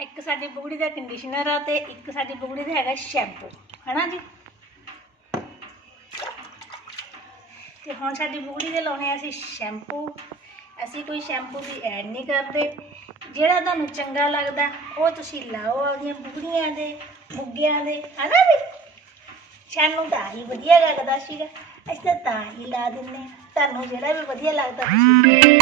ਇੱਕ ਸਾਡੀ ਬੁਗੜੀ ਦਾ ਕੰਡੀਸ਼ਨਰ ਆ ਤੇ ਇੱਕ ਸਾਡੀ ਬੁਗੜੀ ਦਾ ਹੈਗਾ ਸ਼ੈਂਪੂ ਹਨਾ ਜੀ? ਤੇ ਹੁਣ ਸਾਡੀ ਬੁਗੜੀ ਦੇ ਲਾਉਣੇ ਆ ਅਸੀਂ ਸ਼ੈਂਪੂ ਅਸੀਂ ਕੋਈ ਸ਼ੈਂਪੂ ਵੀ ਐਡ ਨਹੀਂ ਕਰਦੇ। ਜਿਹੜਾ ਤੁਹਾਨੂੰ ਚੰਗਾ ਲੱਗਦਾ, ਉਹ ਤੁਸੀਂ ਲਾਓ ਆਪਦੀਆਂ ਬੁਗੜੀਆਂ ਦੇ ਬੁੱਗਿਆਂ ਦੇ, ਹਨਾ ਵੀ ਸਾਨੂੰ ਤਾਂ ਹੀ ਵਧੀਆ ਲੱਗਦਾ ਸੀਗਾ। ਅਸੀਂ ਤਾਂ ਤਾਂ ਹੀ ਲਾ ਦਿੰਨੇ ਆ ਤੁਹਾਨੂੰ ਜਿਹੜਾ ਵੀ ਵਧੀਆ ਲੱਗਦਾ, ਤੁਸੀਂ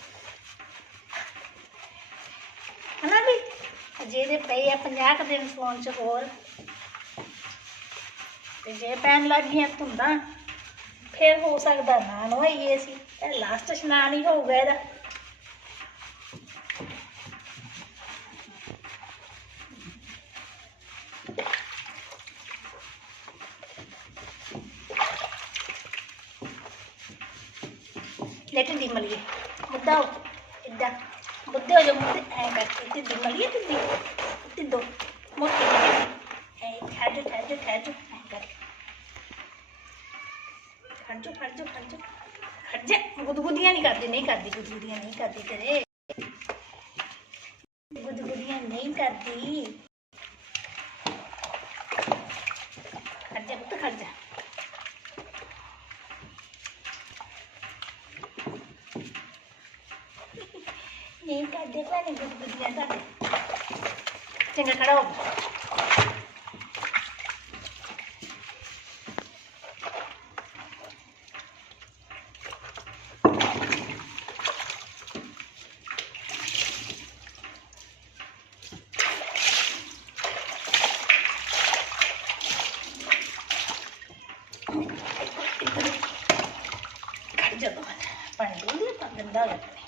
ਜਿਹਦੇ ਪਏ ਆ 50 ਕੁ ਦਿਨ ਸੌਣ ਚ ਹੋਰ ਤੇ ਜੇ ਪੈਣ ਲੱਗ ਗਈਆਂ ਧੁੰਦਾਂ ਫਿਰ ਹੋ ਸਕਦਾ ਨਾ ਨਵਾਈਏ ਅਸੀਂ ਇਹ ਲਾਸਟ ਇਸ਼ਨਾਨ ਹੀ ਹੋਊਗਾ ਇਹਦਾ ਲੈ ਢਿੱਡੀ ਮਲੀਏ ਮੁੱਦਾ ਹੋ ముద్దే కొంచెం ముద్ది ఎత్తిద్ది మళ్ళీ ఎత్తిద్ది ఎత్తిద్దు ముట్టి ఖర్జు ఖర్జు ఖర్జు खर्जो खर्जो खर्जो खर्जे गुदगुदियाँ नहीं करती नहीं करती, गुदगुदियाँ नहीं करती तेरे। गुदगुदियाँ नहीं करती। Tinggal karo. Jatuhkan, pandu dia tak gendal. Ya?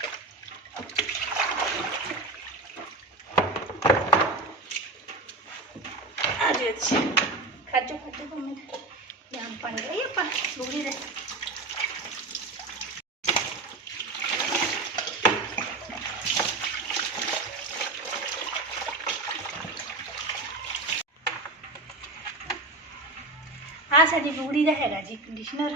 ਖਰਚੋ ਖਰਚੋ ਦੋ। ਮਿੰਟ ਪਾਣੀ ਲਈ ਆਪਾਂ ਬੁਗੜੀ ਦੇ ਆ ਸਾਡੀ ਬੁਗੜੀ ਦਾ ਹੈਗਾ ਜੀ ਕੰਡੀਸ਼ਨਰ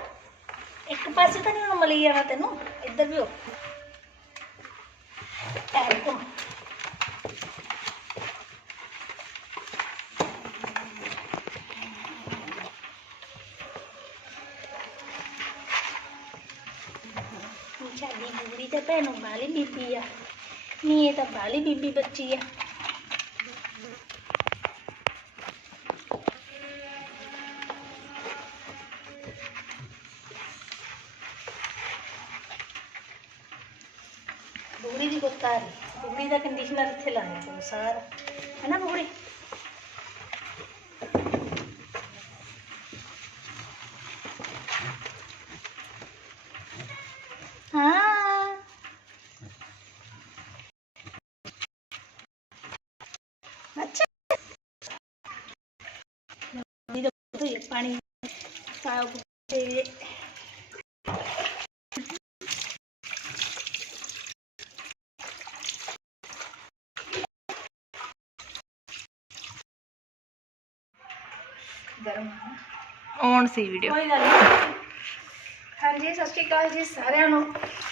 ਇੱਕ ਤਾਂ ਨਹੀਂ ਹੁਣ ਮਲੀ ਜਾਣਾ ਤੈਨੂੰ, ਇੱਧਰ ਵੀ ਹੋ। ਐ ਘੁੰਮ। ਸਾਡੀ ਬੁਗੜੀ ਤੇ ਭੈਣੋਂ ਬਾਲੀ ਬੀਬੀ ਆ। ਨੀ, ਇਹ ਤਾਂ ਬਾਲੀ ਬੀਬੀ ਬੱਚੀ ਆ। ਬੁਗੜੀ ਦੀ ਗੁੱਤਾ ਬੁਗੜੀ ਦਾ ਕੰਡੀਸ਼ਨਰ ਇੱਥੇ ਲਾਣਾ ਪਊ ਸਾਰਾ ਹੈ ਨਾ ਬੁਗੜੀ ਹਾਂ ਅੱਛਾ ਗਰਮ ਔਨ ਸੀ ਵੀਡੀਓ ਕੋਈ ਗੱਲ ਨਹੀਂ ਹਾਂਜੀ ਸਤਿ ਸ਼੍ਰੀ ਅਕਾਲ ਜੀ ਸਾਰਿਆਂ ਨੂੰ।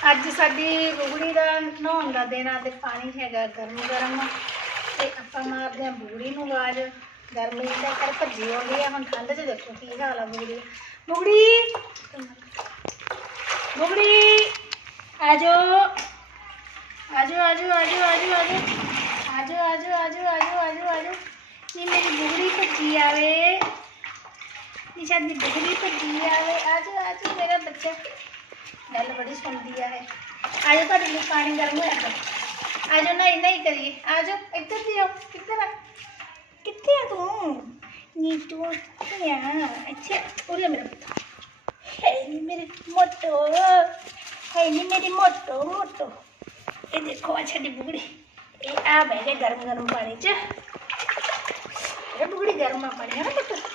ਅੱਜ ਸਾਡੀ ਰੁਗਣੀ ਦਾ ਨਹਾਉਣ ਦਾ ਦਿਨ ਆ ਤੇ ਪਾਣੀ ਹੈਗਾ ਗਰਮ ਗਰਮ। ਤੇ ਆਪਾਂ ਮਾਰਦੇ ਆ ਬੁਗੜੀ ਨੂੰ ਆਵਾਜ਼। ਗਰਮੀ ਦਾ ਕਰ ਭੱਜੀ ਆਉਂਦੀ ਆ ਹੁਣ ਠੰਡ 'ਚ ਦੇਖੋ ਕੀ ਹਾਲ ਆ ਬੁਗੜੀ। ਬੁਗੜੀ ਬੁਗੜੀ ਆਜੋ ਆਜੋ ਆਜੋ ਆਜੋ ਆਜੋ ਆਜੋ ਆਜੋ ਆਜੋ ਆਜੋ ਆਜੋ ਆਜੋ ਆਜੋ ਨੀ ਮੇਰੀ ਬੁਗੜੀ ਭੱਜੀ ਆਵੇ। निशा बिजली पर दिया है। आज आज, मेरा बच्चा। गल बड़ी सुन दिया है। आज थोड़े लिए पानी गर्म हो जाता आज ना इना ही करिए। आज, इधर भी आओ। किधर कितने अच्छा, है तू? नीटू अच्छा उल्ले मेरा पुता है मेरे मोटो। है नहीं मेरी मोटो मोटो। ये देखो अच्छा डी बुगड़ी। ये आ बह गए गर्म गर्म पानी च। बुगड़ी गर्म पानी है ना पुत्र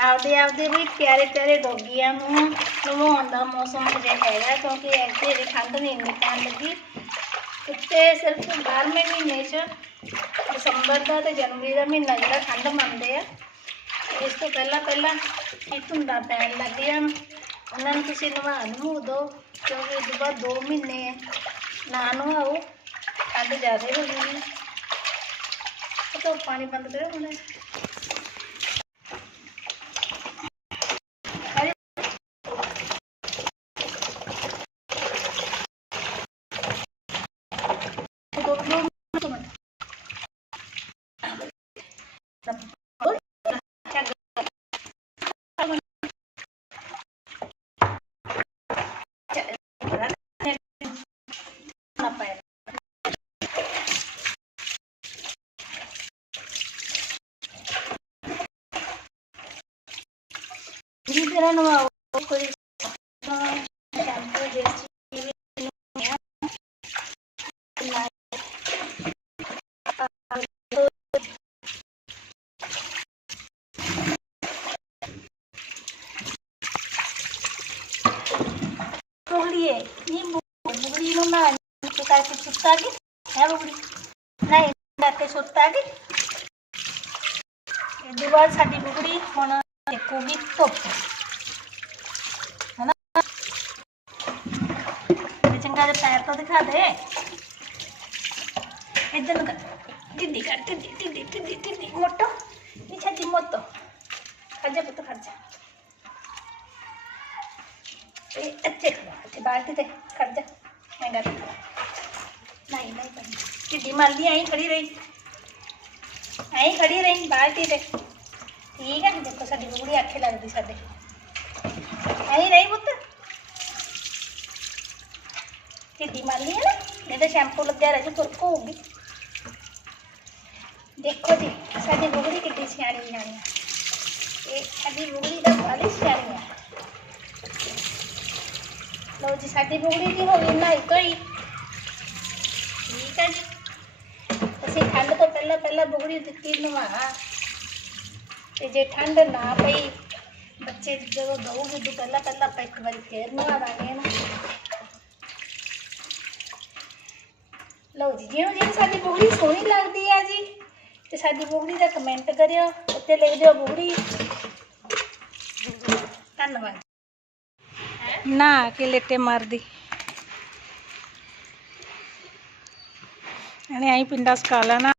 ਆਪਦੇ ਆਪਦੇ ਵੀ ਪਿਆਰੇ ਪਿਆਰੇ ਡੋਗੀਆਂ ਨੂੰ ਨਵਾਉਣ ਦਾ ਮੌਸਮ ਹਜੇ ਹੈਗਾ ਕਿਉਂਕਿ ਐਸੇ ਹਜੇ ਠੰਡ ਨਹੀਂ ਇੰਨੀ ਪੈਣ ਲੱਗੀ ਕੁੱਤੇ ਸਿਰਫ 12ਵੇਂ ਮਹੀਨੇ 'ਚ ਦਸੰਬਰ ਦਾ ਤੇ ਜਨਵਰੀ ਦਾ ਮਹੀਨਾ ਜਿਹੜਾ ਠੰਡ ਮੰਨਦੇ ਆ ਇਸ ਤੋਂ ਪਹਿਲਾਂ ਪਹਿਲਾਂ ਇਹ ਧੁੰਦਾਂ ਪੈਣ ਲੱਗ ਜਾਣ ਉਹਨਾਂ ਨੂੰ ਤੁਸੀਂ ਨਵਾ ਨੂੰ ਦਿਓ ਕਿਉਂਕਿ ਇਹ ਤੋਂ ਬਾਅਦ 2 ਮਹੀਨੇ ਨਾ ਨਵਾਓ ਠੰਡ ਜ਼ਿਆਦਾ ਹੋ ਜਾਊਗੀ ਉਹ ਤੋਂ ਪਾਣੀ ਬੰਦ ਕਰੋ ਹੁਣ Gracias. बुगड़ी नींबू बुगड़ी नो ना नहीं करके सुत्ता गी दुबार साडी बुगड़ी तो है चंगा जो पैर तो दिखा दे इधर कर टिडी कर दीदी दीदी दीदी दीदी मोटो नीचे जी मोटो खर्चा पुत्र खर्चा अच्छे अच्छे बाल्टी थे नहीं नहीं नहीं मार दी आई खड़ी रही। आई खड़ी रही बाल्टी ठीक है, देखो साड़ी बुढ़ी आखे लगती साढ़े आई रही पुत। टिड्डी मार ली है ना, नहीं तो शैम्पू लग्या रहे तुरको होगी। देखो जी, साड़ी बुगड़ी कि सियानी जानी है। ये साड़ी बुगड़ी का बाली तो सियानी है। ਲਓ ਜੀ ਸਾਡੀ ਬੁਗੜੀ ਦੀ ਹੋ ਗਈ ਨਹਾਈ ਧੋਈ ਠੀਕ ਹੈ ਜੀ ਅਸੀਂ ਠੰਡ ਤੋਂ ਪਹਿਲਾਂ ਪਹਿਲਾਂ ਬੁਗੜੀ ਦਿੱਤੀ ਨਵਾ ਤੇ ਜੇ ਠੰਡ ਨਾ ਪਈ ਬੱਚੇ ਜਦੋਂ ਦਊਗੇ ਤੋਂ ਪਹਿਲਾਂ ਪਹਿਲਾਂ ਆਪਾਂ ਇੱਕ ਵਾਰੀ ਫੇਰ ਨਵਾ ਦਾਂਗੇ ਇਹਨੂੰ ਲਓ ਜੀ ਜਿਹਨੂੰ ਜਿਹਨੂੰ ਸਾਡੀ ਬੁਗੜੀ ਸੋਹਣੀ ਲੱਗਦੀ ਆ ਜੀ ਤੇ ਸਾਡੀ ਬੁਗੜੀ ਦਾ ਕਮੈਂਟ ਕਰਿਓ ਉੱਤੇ ਲਿਖ ਦਿਓ ਬੁਗੜੀ ਧੰਨਵਾਦ ना के लेटे मार दी. आई पिंडास काला ना.